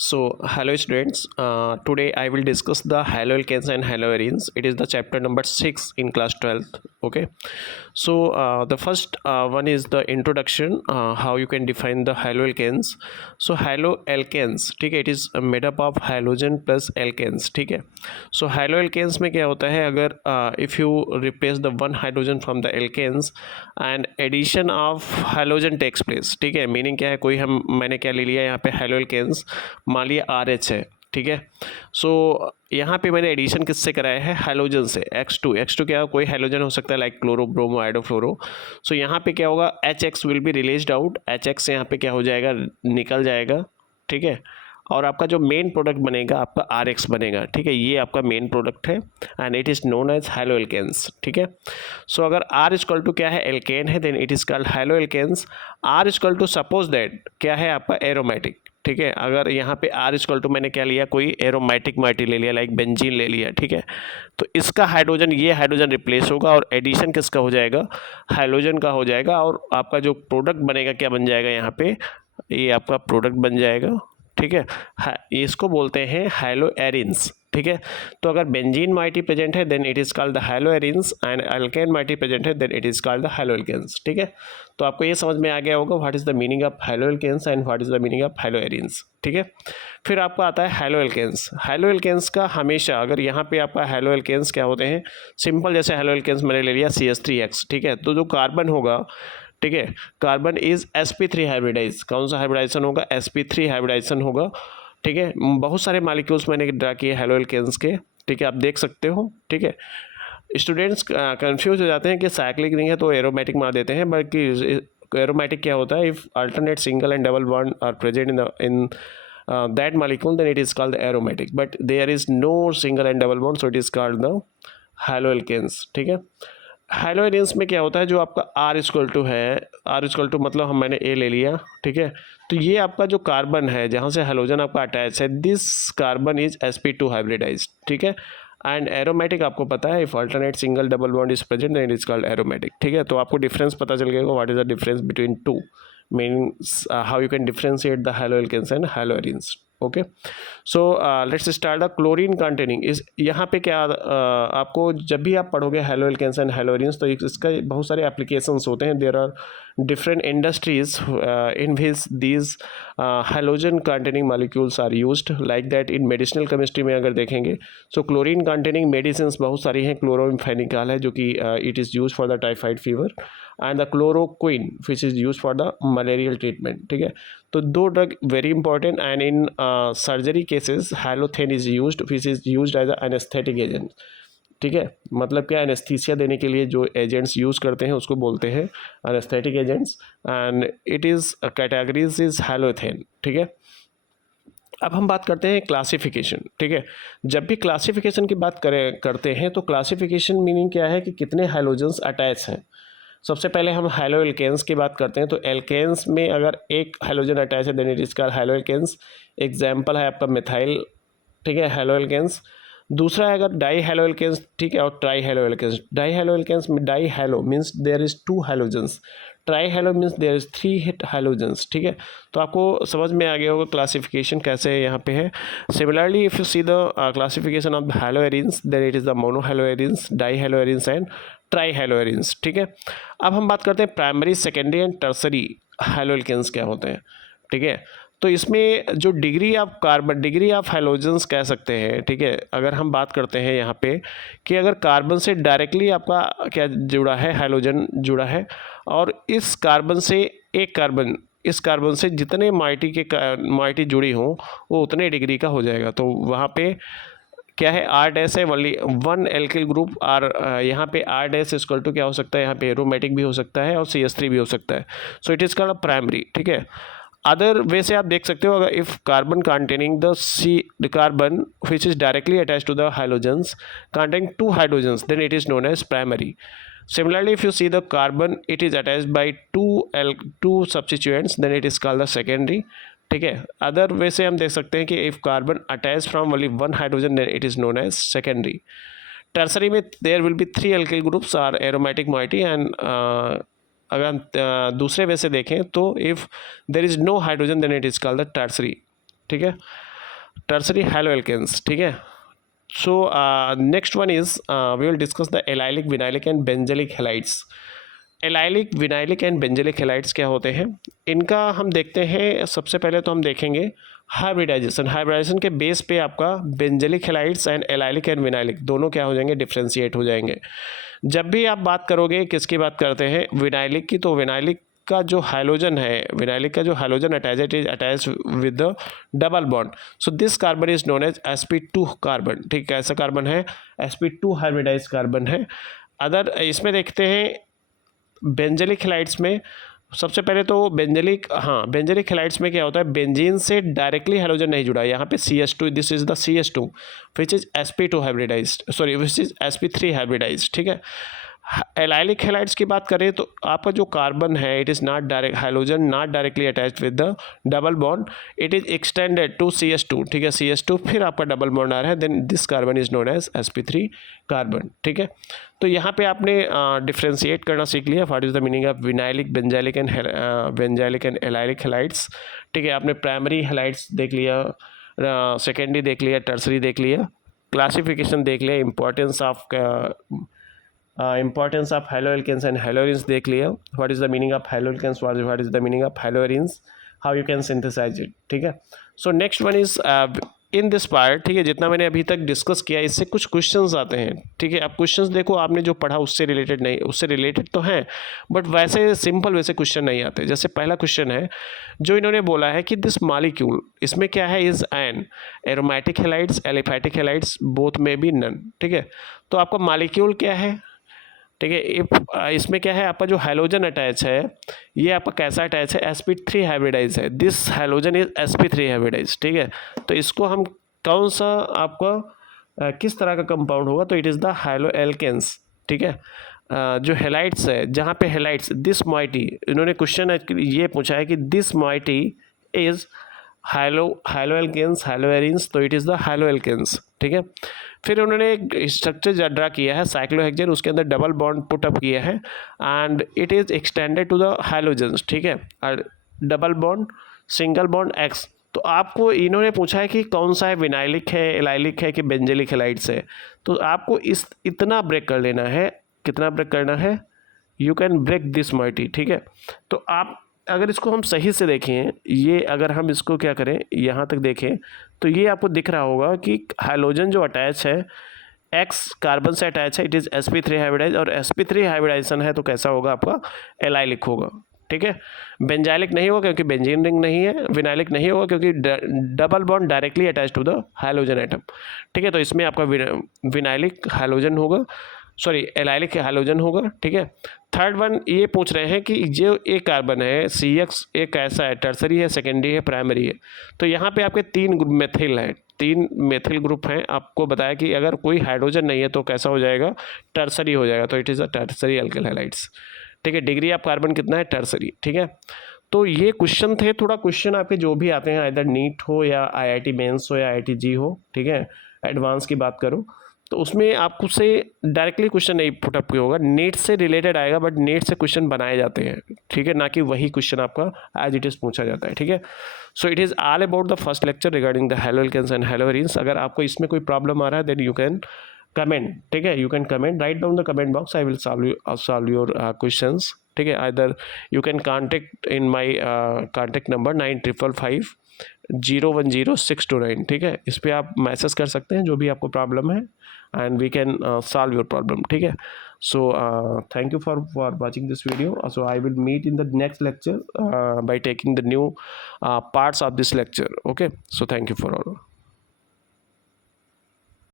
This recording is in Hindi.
So, hello students. Today I will discuss the haloalkanes and haloarenes. It is the chapter number 6 in class 12th. Okay. So, the first one is the introduction, how you can define the haloalkanes. So, haloalkanes, ठीक है, it is made up of halogen plus alkanes, ठीक है. So, haloalkanes में क्या होता है, अगर if you replace the one hydrogen from the alkanes and addition of halogen takes place, ठीक है, मीनिंग क्या है, कोई मैंने क्या ले लिया यहाँ पे haloalkanes, मान लिया RH है, ठीक है. सो यहाँ पे मैंने एडिशन किससे कराया है, हाइलोजन से, X2 क्या कोई हाइलोजन हो सकता है लाइक क्लोरो, ब्रोमो, आइडोफ्लोरो. सो यहाँ पे क्या होगा, HX will be released out, HX यहाँ पे क्या हो जाएगा, निकल जाएगा, ठीक है. और आपका जो मेन प्रोडक्ट बनेगा आपका RX बनेगा, ठीक है. ये आपका मेन प्रोडक्ट है and it is known as haloalkanes, ठीक है. सो अगर R इक्वल टू क्या है, एल्केन है, then it is called haloalkanes. R equal to suppose that क्या है आपका एरोमेटिक, ठीक है. अगर यहाँ पे R इक्वल टू मैंने क्या लिया, कोई एरोमेटिक माइटी ले लिया लाइक बेंजीन ले लिया, ठीक है. तो इसका हाइड्रोजन, ये हाइड्रोजन रिप्लेस होगा और एडिशन किसका हो जाएगा, हाइड्रोजन का हो जाएगा. और आपका जो प्रोडक्ट बनेगा क्या बन जाएगा, यहाँ पे ये आपका प्रोडक्ट बन जाएगा, ठीक है. इसको बोलते हैं हाइलोएरिन्स, ठीक है. तो अगर बेंजीन माइटी प्रेजेंट है then it is called the haloarenes and alkane moiety present है then it is called the haloalkanes, ठीक है. तो आपको ये समझ में आ गया होगा what is the meaning of haloalkanes and what is the meaning of haloarenes, ठीक है. फिर आपको आता है हाइलोएल्केन्स. हाइलोएल्केन्स का हमेशा, अगर यहाँ पे आपका हाइलोएल्केन्स क्या होते हैं, सिंपल जैसे हाइलोएल्केन्स मैंने ले लिया CH3X, ठीक है. तो जो कार्बन होगा, ठीक है, कार्बन इज sp3 हाइब्रिडाइज. कौन सा हाइब्रिडाइजेशन होगा, sp3 हाइब्रिडाइजेशन होगा, ठीक है. बहुत सारे मॉलिक्यूल्स मैंने ड्रा किए हाइलोएल्केन्स के, ठीक है, आप देख सकते हो, ठीक है. स्टूडेंट्स कंफ्यूज हो जाते हैं कि साइक्लिक रिंग है तो एरोमेटिक मार देते हैं, बल्कि एरोमेटिक क्या होता है, if alternate single and double bond are present in that molecule then it is called the aromatic, but there is no single and double bond, so it is called the haloalkanes, ठीक है. हाइलोएरिन्स में क्या होता है, जो आपका R इक्वल टू है, R इक्वल टू मतलब मैंने A ले लिया, ठीक है. तो ये आपका जो कार्बन है जहाँ से हाइलोजन आपका अटैच है, this carbon is sp2 hybridise, ठीक है. एंड एरोमेटिक आपको पता है, if alternate single double bond is present then it is called aromatic, ठीक है. तो आपको डिफरेंस पता चल गया what is the difference between two, means how you can differentiate the haloalkanes and haloarenes. Okay. So let's start the chlorine containing इस. यहाँ पे क्या आपको जब भी आप पढ़ोगे हाइलोएल्केन्स एंड हाइलोएरिन्स तो इसका बहुत सारे एप्लीकेशंस होते हैं. There are different industries in which these halogen containing molecules are used, like that in medicinal chemistry में अगर देखेंगे सो क्लोरीन कंटेनिंग मेडिसिन बहुत सारी हैं. क्लोरोम्फेनिकॉल है जो कि it is use for the typhoid fever and the chloroquine which is use for the malarial treatment, ठीक है. तो दो drug very important and in surgery cases halothane is used which is used as a anaesthetic agent, ठीक है. मतलब क्या, एनेस्थीसिया देने के लिए जो एजेंट्स यूज़ करते हैं उसको बोलते हैं anaesthetic agents and it is categories is halothane, ठीक है. अब हम बात करते हैं क्लासिफिकेशन, ठीक है. जब भी क्लासिफिकेशन की बात करते हैं तो क्लासिफिकेशन मीनिंग क्या है कि कितने हाइलोजन्स अटैच हैं. सबसे पहले हम हाइलोएल्केन्स की बात करते हैं. तो एल्केन्स में अगर एक हाइलोजन अटैच है then it is called haloalkanes. Example है आपका मिथाइल, ठीक है, हाइलोएल्केन्स. दूसरा है अगर डाई हाइलोएल्केन्स, ठीक है, और ट्राई हाइलोएल्केन्स. डाई हाइलोएल्केन्स में di halo means there is 2 halogens, tri halo means there is 3 halogens, ठीक है. तो आपको समझ में आ गया होगा क्लासिफिकेशन कैसे यहाँ पे है. Similarly if you see the classification of the haloarenes then it is the mono haloarenes, di haloarenes and tri haloarenes, ठीक है. अब हम बात करते हैं primary, secondary and tertiary haloalkanes क्या होते हैं, ठीक है. तो इसमें जो degree of carbon, degree of halogens कह सकते हैं, ठीक है. अगर हम बात करते हैं यहाँ पे कि अगर कार्बन से डायरेक्टली आपका क्या जुड़ा है, हाइलोजन जुड़ा है, और इस कार्बन से एक कार्बन, इस कार्बन से जितने माइटी जुड़ी हों वो उतने डिग्री का हो जाएगा. तो वहाँ पे क्या है, R डैश है, वनली 1 एल्किल ग्रुप R. यहाँ पे R डैश इक्वल टू क्या हो सकता है, यहाँ पे एरोमेटिक भी हो सकता है और CH3 भी हो सकता है. So it is called a primary, ठीक है. अदर वे से आप देख सकते हो, अगर if carbon containing the carbon which is directly attach to the halogens containing 2 hydrogens then it is known as primary. Similarly if you see the carbon it is attached by 2 substituents then it is called the secondary, ठीक है. अदर वे से हम देख सकते हैं कि if carbon attach from only 1 hydrogen then it is known as secondary. Tertiary में there will be 3 alkyl groups are aromatic moiety and अगर हम दूसरे वे से देखें तो if there is no hydrogen then it is called the tertiary, ठीक है. टर्सरी हैलो एल्केन्स, ठीक है। So next one is we will discuss the allylic, vinylic and benzylic halides. Allylic, vinylic and benzylic halides क्या होते हैं, इनका हम देखते हैं। सबसे पहले तो हम देखेंगे हाइब्रिडाइजेशन के बेस पे आपका benzylic halides and allylic and vinylic दोनों क्या हो जाएंगे, डिफ्रेंशिएट हो जाएंगे। जब भी आप बात करोगे, किसकी बात करते हैं, विनाइलिक की, तो विनाइलिक का जो हाइलोजन है, विनाइलिक का जो halogen attach, it is attach with the double bond. So this carbon is known as sp2 carbon, ठीक है। ऐसा कार्बन है, sp2 हाइब्रिडाइज कार्बन है। अदर इसमें देखते हैं बेंजलिक हैलाइड्स में, सबसे पहले तो बेंजलिक हैलाइड्स में क्या होता है, बेंजीन से डायरेक्टली हाइड्रोजन नहीं जुड़ा, यहाँ पे CH2, this is the CH2 which is sp2 hybridised, sorry which is sp3 hybridised, ठीक है। एलाइलिक हैलाइड्स की बात करें तो आपका जो कार्बन है, it is not direct, hydrogen not directly attached with the double bond, it is extended to CH2, ठीक है। CH2 फिर आपका डबल बॉन्ड आ रहा है, then this carbon is known as sp3 carbon, ठीक है। तो यहाँ पे आपने डिफ्रेंशिएट करना सीख लिया, what is the meaning of vinylic, benzylic and allylic halides, ठीक है। आपने प्राइमरी हैलाइड्स देख लिया, सेकेंडरी देख लिया, टर्सरी देख लिया, क्लासिफिकेशन देख लिया, importance of haloalkanes and haloarenes देख लिया, what is the meaning of haloalkanes, what is the meaning of haloarenes, how you can synthesise it, ठीक है। So next one is in this part, ठीक है। जितना मैंने अभी तक डिस्कस किया, इससे कुछ क्वेश्चंस आते हैं, ठीक है। अब क्वेश्चंस देखो, आपने जो पढ़ा उससे रिलेटेड नहीं, उससे रिलेटेड तो हैं बट वैसे सिंपल वैसे क्वेश्चन नहीं आते। जैसे पहला क्वेश्चन है जो इन्होंने बोला है कि दिस मॉलिक्यूल, इसमें क्या है, is an aromatic halides, aliphatic halides, both में बी नन, ठीक है। तो आपका मॉलिक्यूल क्या है, ठीक है। इसमें क्या है, आपका जो हाइलोजन अटैच है, ये आपका कैसा अटैच है, sp3 हाइब्रिडाइज है, this halogen is sp3 hybridise, ठीक है। तो इसको हम कौन सा आपका किस तरह का कंपाउंड होगा, तो it is the halo alkanes, ठीक है। जो हेलाइट्स है, जहाँ पे हेलाइट्स, दिस मॉइटी, इन्होंने क्वेश्चन ये पूछा है कि this moiety is halo alkanes, haloarenes, तो it is the halo alkanes, ठीक है। फिर उन्होंने एक स्ट्रक्चर ड्रा किया है, साइक्लोहेक्सेन, उसके अंदर डबल बॉन्ड पुट अप किया है and it is extended to the halogens, ठीक है। और double bond, single bond X। तो आपको इन्होंने पूछा है कि कौन सा है, विनाइलिक है, एलाइलिक है कि बेंजलिक हैलाइड्स है। तो आपको इतना ब्रेक कर लेना है, कितना ब्रेक करना है, you can break this moiety, ठीक है। तो आप अगर इसको हम सही से देखें, ये अगर हम इसको क्या करें, यहाँ तक देखें, तो ये आपको दिख रहा होगा कि हाइलोजन जो अटैच है, X कार्बन से अटैच है, इट इज़ sp3 हाइब्रिडाइज, और sp3 हाइब्रिडाइजेशन है तो कैसा होगा, आपका एलाइलिक होगा, ठीक है। बेंजाइलिक नहीं होगा क्योंकि बेंजीन रिंग नहीं है, विनाइलिक नहीं होगा क्योंकि double bond directly attach to the halogen atom, ठीक है। तो इसमें आपका विनाइलिक हाइलोजन होगा, सॉरी एलाइलिक हाइलोजन होगा, ठीक है। थर्ड वन ये पूछ रहे हैं कि जो एक कार्बन है CX, एक कैसा है, टर्सरी है, सेकेंडरी है, प्राइमरी है। तो यहाँ पे आपके 3 मेथिल हैं, 3 मेथिल ग्रुप हैं। आपको बताया कि अगर कोई हाइड्रोजन नहीं है तो कैसा हो जाएगा, टर्सरी हो जाएगा, तो it is a tertiary alkyl halides, ठीक है। डिग्री ऑफ कार्बन कितना है, टर्सरी, ठीक है। तो ये क्वेश्चन थे, थोड़ा क्वेश्चन आपके जो भी आते हैं, इधर नीट हो या IIT मेंस हो या IIT-JEE हो, ठीक है, एडवांस की बात करूँ तो उसमें आपको से डायरेक्टली क्वेश्चन नहीं पुटअप होगा, नीट से रिलेटेड आएगा, बट नीट से क्वेश्चन बनाए जाते हैं, ठीक है, ना कि वही क्वेश्चन आपका एज इट इज़ पूछा जाता है, ठीक है। So it is all about the first lecture regarding the haloalkanes and haloarenes. अगर आपको इसमें कोई प्रॉब्लम आ रहा है देन यू कैन कमेंट, ठीक है, you can comment, write down the comment box, I will solve your questions, ठीक है। Either you can contact in my contact number 9555010629, ठीक है। इस पर आप मैसेज कर सकते हैं जो भी आपको प्रॉब्लम है and we can solve your problem, ठीक है। So thank you for watching this video. So I will meet in the next lecture by taking the new parts of this lecture, okay। So thank you for all.